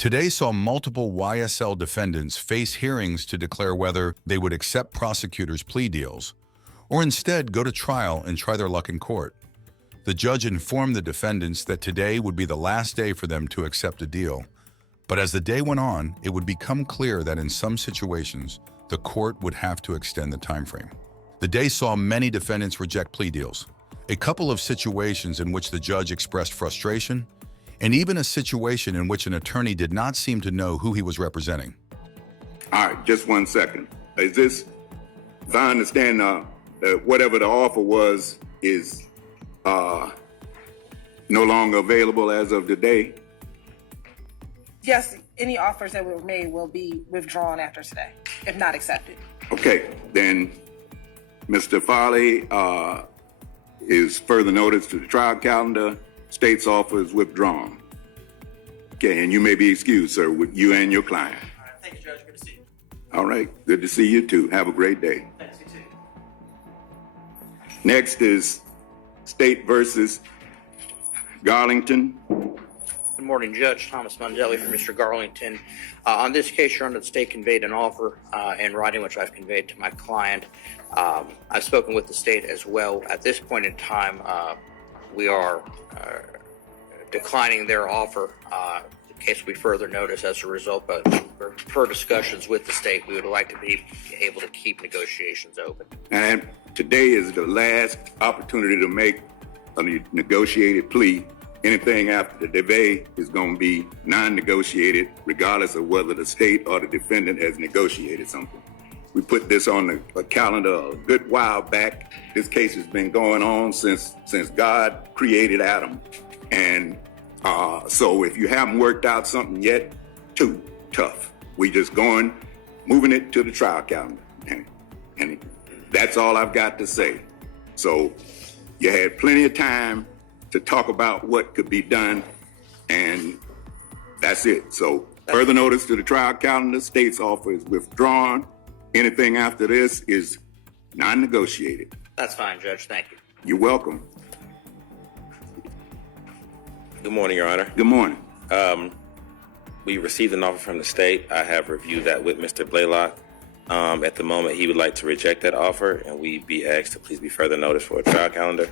Today saw multiple YSL defendants face hearings to declare whether they would accept prosecutors' plea deals or instead go to trial and try their luck in court. The judge informed the defendants that today would be the last day for them to accept a deal, but as the day went on, it would become clear that in some situations, the court would have to extend the time frame. The day saw many defendants reject plea deals, a couple of situations in which the judge expressed frustration, and even a situation in which an attorney did not seem to know who he was representing. All right, just 1 second. Is this, if I understand, whatever the offer was is no longer available as of today? Yes, any offers that were made will be withdrawn after today, if not accepted. Okay, then Mr. Farley is further notice to the trial calendar. State's offer is withdrawn. Okay, and you may be excused, sir, with you and your client. All right, thank you, Judge. Good to see you. All right, good to see you too. Have a great day. Thanks, you too. Next is State versus Garlington. Good morning, Judge. Thomas Mandelli for Mr. Garlington. On this case, Your Honor, the state conveyed an offer in writing, which I've conveyed to my client. I've spoken with the state as well. At this point in time, we are declining their offer. In case we further notice as a result, but per discussions with the state, we would like to be able to keep negotiations open. And today is the last opportunity to make a negotiated plea. Anything after the delay is going to be non-negotiated, regardless of whether the state or the defendant has negotiated something. We put this on the calendar a good while back. This case has been going on since God created Adam. And so if you haven't worked out something yet, too tough. We just moving it to the trial calendar. And that's all I've got to say. So you had plenty of time to talk about what could be done, and that's it. So further notice to the trial calendar, state's offer is withdrawn. Anything after this is non-negotiated. That's fine, Judge. Thank you. You're welcome. Good morning, Your Honor. Good morning. We received an offer from the state. I have reviewed that with Mr. Blaylock. At the moment, he would like to reject that offer, and we'd be asked to please be further noticed for a trial calendar.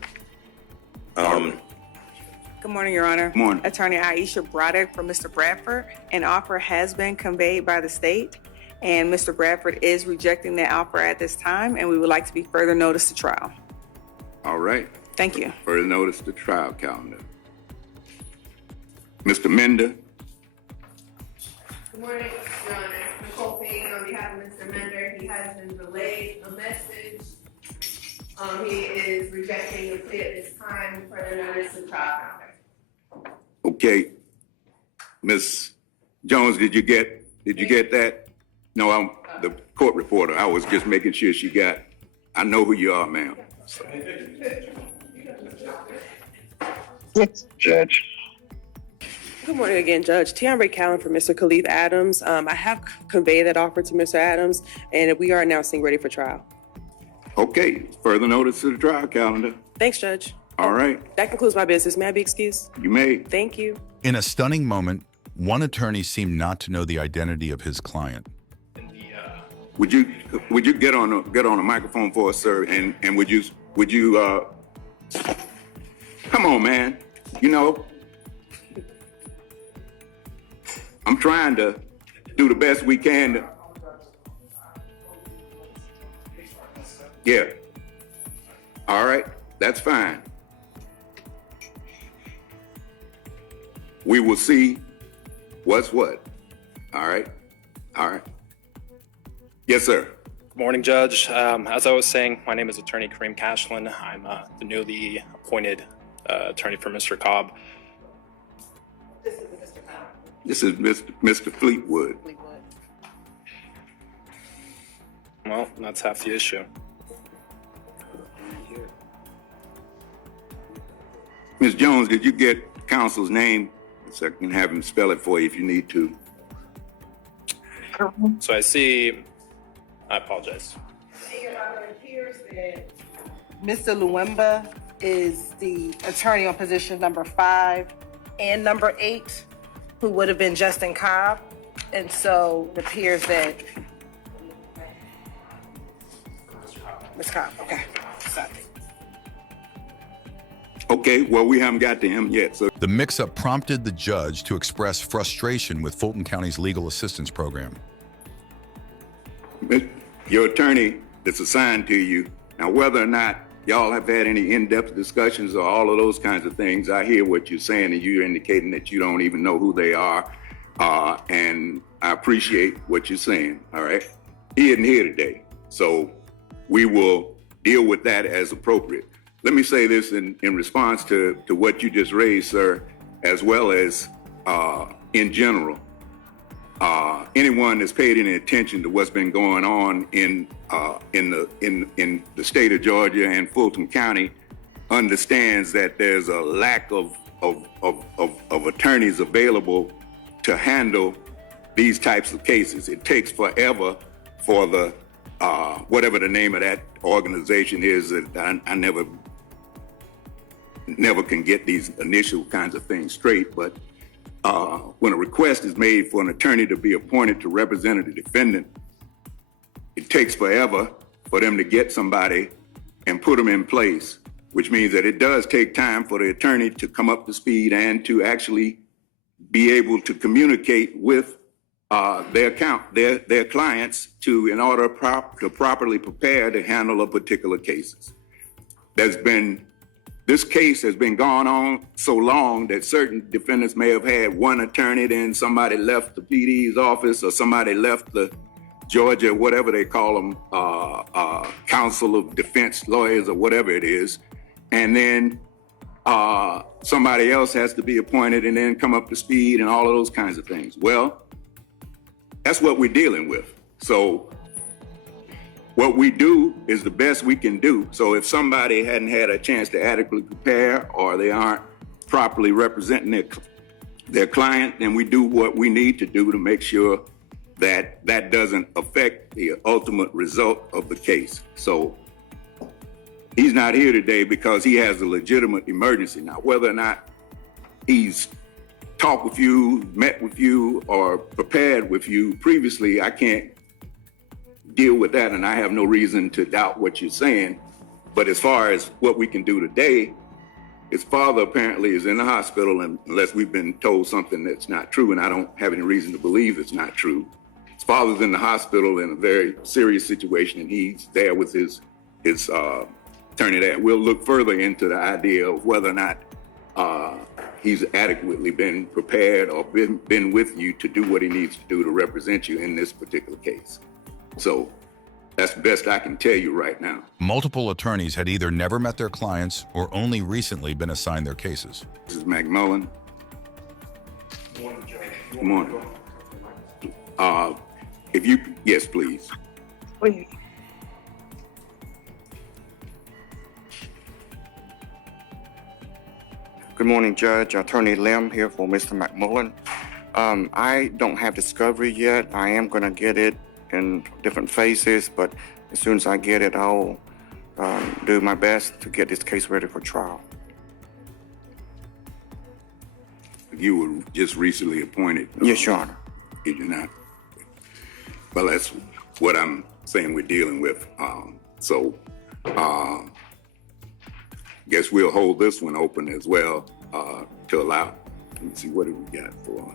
Good morning, Your Honor. Good morning. Attorney Aisha Braddock for Mr. Bradford. An offer has been conveyed by the state, and Mr. Bradford is rejecting that offer at this time, and we would like to be further noticed to trial. All right. Thank you. Further notice to trial calendar. Mr. Mender. Good morning, Your Honor. Nicole Payne on behalf of Mr. Mender. He has been relayed a message. He is rejecting the plea at this time for the notice to trial calendar. Okay. Ms. Jones, did you get that? No, I'm the court reporter. I was just making sure she got. I know who you are, ma'am. So. Yes, Judge. Good morning again, Judge. Tianre Callen for Mr. Khalif Adams. I have conveyed that offer to Mr. Adams, and we are announcing ready for trial. Okay, further notice to the trial calendar. Thanks, Judge. All right. That concludes my business. May I be excused? You may. Thank you. In a stunning moment, one attorney seemed not to know the identity of his client. Would you get on the microphone for us, sir? And would you come on, man. You know, I'm trying to do the best we can. Yeah. All right. That's fine. We will see what's what. All right. All right. Yes, sir. Good morning, Judge. As I was saying, my name is Attorney Kareem Cashlin. I'm the newly appointed attorney for Mr. Cobb. This is Mr. Fleetwood. Well, that's half the issue. Ms. Jones, did you get counsel's name? So I can have him spell it for you if you need to. So I see, I apologize. It appears that Mr. Luemba is the attorney on position number 5 and number 8. who would have been Justin Cobb. And so it appears that Ms. Cobb, okay. Sorry. Okay, well, we haven't got to him yet, so. The mix-up prompted the judge to express frustration with Fulton County's legal assistance program. Your attorney that's assigned to you, now whether or not y'all have had any in-depth discussions or all of those kinds of things, I hear what you're saying and you're indicating that you don't even know who they are, and I appreciate what you're saying, all right? He isn't here today, so we will deal with that as appropriate. Let me say this in response to what you just raised, sir, as well as in general. Anyone that's paid any attention to what's been going on in the state of Georgia and Fulton County understands that there's a lack of attorneys available to handle these types of cases. It takes forever for the whatever the name of that organization is that I never can get these initial kinds of things straight, but when a request is made for an attorney to be appointed to represent a defendant, it takes forever for them to get somebody and put them in place, which means that it does take time for the attorney to come up to speed and to actually be able to communicate with their clients in order to properly prepare to handle a particular cases. This case has been going on so long that certain defendants may have had one attorney, then somebody left the PD's office or somebody left the Georgia, whatever they call them, Council of Defense Lawyers or whatever it is. And then somebody else has to be appointed and then come up to speed and all of those kinds of things. Well, that's what we're dealing with. So what we do is the best we can do. So if somebody hadn't had a chance to adequately prepare or they aren't properly representing their client, then we do what we need to do to make sure that that doesn't affect the ultimate result of the case. So he's not here today because he has a legitimate emergency. Now, whether or not he's talked with you, met with you, or prepared with you previously, I can't deal with that, and I have no reason to doubt what you're saying. But as far as what we can do today, his father apparently is in the hospital, and unless we've been told something that's not true, and I don't have any reason to believe it's not true. His father's in the hospital in a very serious situation, and he's there with his attorney there. We'll look further into the idea of whether or not he's adequately been prepared or been with you to do what he needs to do to represent you in this particular case. So that's the best I can tell you right now. Multiple attorneys had either never met their clients or only recently been assigned their cases. This is McMullen. Good morning, Judge. Good morning. Yes, please. Please. Good morning, Judge. Attorney Lim here for Mr. McMullen. I don't have discovery yet. I am going to get it in different phases, but as soon as I get it, I'll do my best to get this case ready for trial. You were just recently appointed. Yes, Your Honor. You do not. Well, that's what I'm saying we're dealing with. Guess we'll hold this one open as well to allow. Let me see, what do we got for?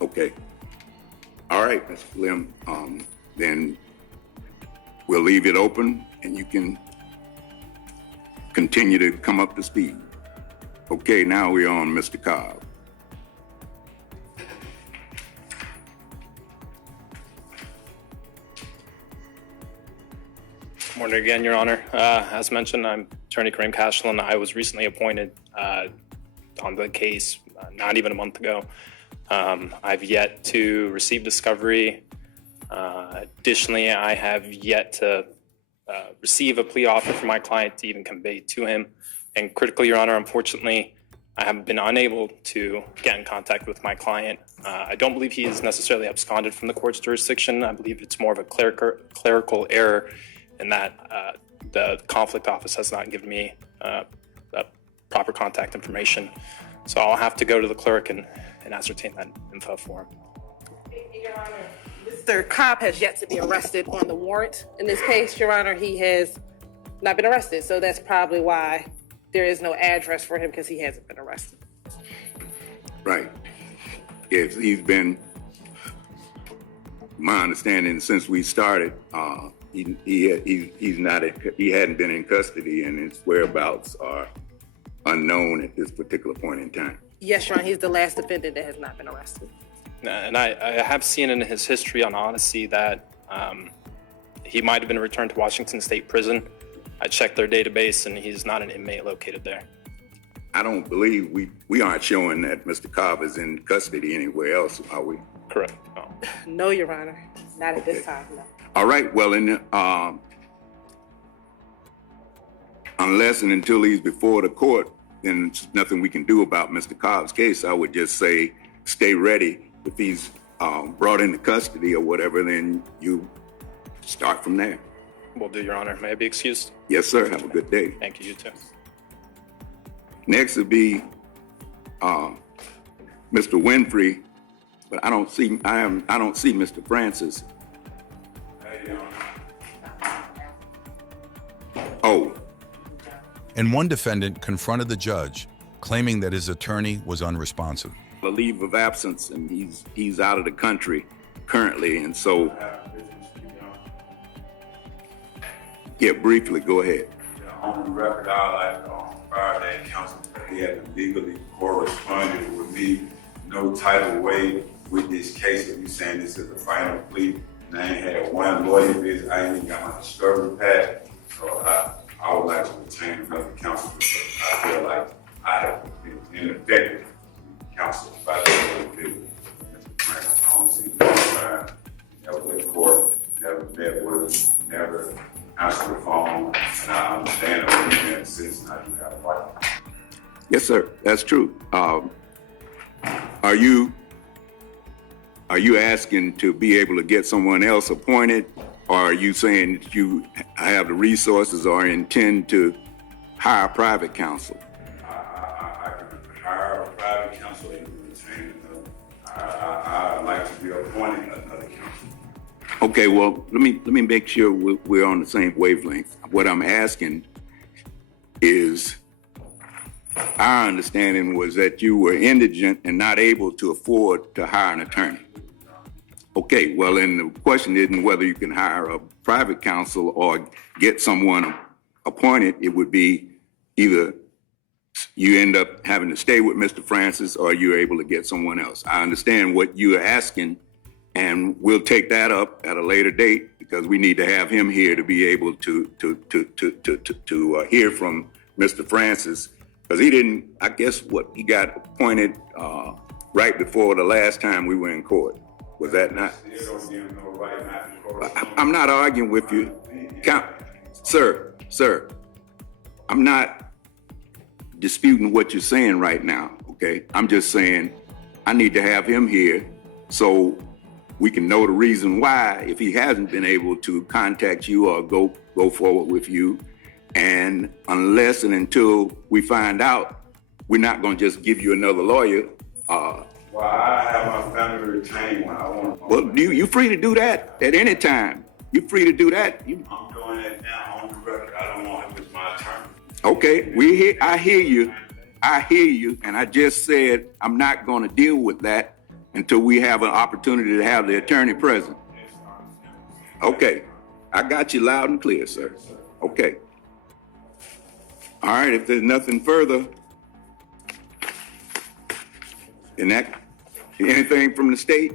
Okay. All right, Mr. Lim. Then we'll leave it open and you can continue to come up to speed. Okay, now we're on Mr. Cobb. Good morning again, Your Honor. As mentioned, I'm Attorney Kareem Cashlin. I was recently appointed on the case not even a month ago. I've yet to receive discovery. Additionally, I have yet to receive a plea offer for my client to even convey to him. And critically, Your Honor, unfortunately, I have been unable to get in contact with my client. I don't believe he is necessarily absconded from the court's jurisdiction. I believe it's more of a clerical error in that the conflict office has not given me proper contact information. So I'll have to go to the clerk and ascertain that info for him. Your Honor, Mr. Cobb has yet to be arrested on the warrant in this case, Your Honor. He has not been arrested, so that's probably why there is no address for him, because he hasn't been arrested. Right. If he's been, my understanding since we started, he hadn't been in custody, and his whereabouts are unknown at this particular point in time. Yes, Your Honor, he's the last defendant that has not been arrested. And I have seen in his history on Odyssey that he might have been returned to Washington State Prison. I checked their database, and he's not an inmate located there. I don't believe we aren't showing that Mr. Cobb is in custody anywhere else, are we? Correct. No. No, Your Honor, not at this time, no. All right, well, unless and until he's before the court, then there's nothing we can do about Mr. Cobb's case. I would just say stay ready. If he's brought into custody or whatever, then you start from there. Will do, Your Honor. May I be excused? Yes, sir. Have a good day. Thank you. You too. Next would be Mr. Winfrey, but I don't see Mr. Francis. Oh. And one defendant confronted the judge, claiming that his attorney was unresponsive. A leave of absence, and he's out of the country currently, and so yeah, briefly, go ahead. On the record, I'd like to fire that counsel. He had legally corresponded with me, no type of way with this case. If you saying this is the final plea, and I ain't had one lawyer visit, I ain't even got my discovery pack. So I would like to retain another counsel because I feel like I have been ineffective counsel by the lawyer visit. Mr. Frank, I don't see no time. Never went to court, never met with him, never answer the phone, and I understand that we've been since I do have a right. Yes, sir. That's true. Are you asking to be able to get someone else appointed, or are you saying that you have the resources or intend to hire private counsel? I can hire a private counsel and retain another. I'd like to be appointed another counsel. Okay, well, let me make sure we're on the same wavelength. What I'm asking is, our understanding was that you were indigent and not able to afford to hire an attorney. Okay, well, then the question isn't whether you can hire a private counsel or get someone appointed. It would be either you end up having to stay with Mr. Francis or you're able to get someone else. I understand what you're asking, and we'll take that up at a later date because we need to have him here to be able to hear from Mr. Francis, because he didn't, I guess he got appointed right before the last time we were in court. Was that not? I'm not arguing with you. Sir, I'm not disputing what you're saying right now, okay? I'm just saying I need to have him here so we can know the reason why, if he hasn't been able to contact you or go forward with you. And unless and until we find out, we're not going to just give you another lawyer. Well, I have my family retained when I want to. Well, you're free to do that at any time. You're free to do that. I'm doing it now on the record. I don't want it with my attorney. Okay, I hear you, and I just said I'm not going to deal with that until we have an opportunity to have the attorney present. Okay, I got you loud and clear, sir. Okay. All right, if there's nothing further, anything from the state?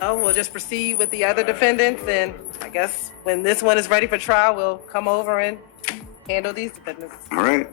No, we'll just proceed with the other defendants, and I guess when this one is ready for trial, we'll come over and handle these defendants. All right.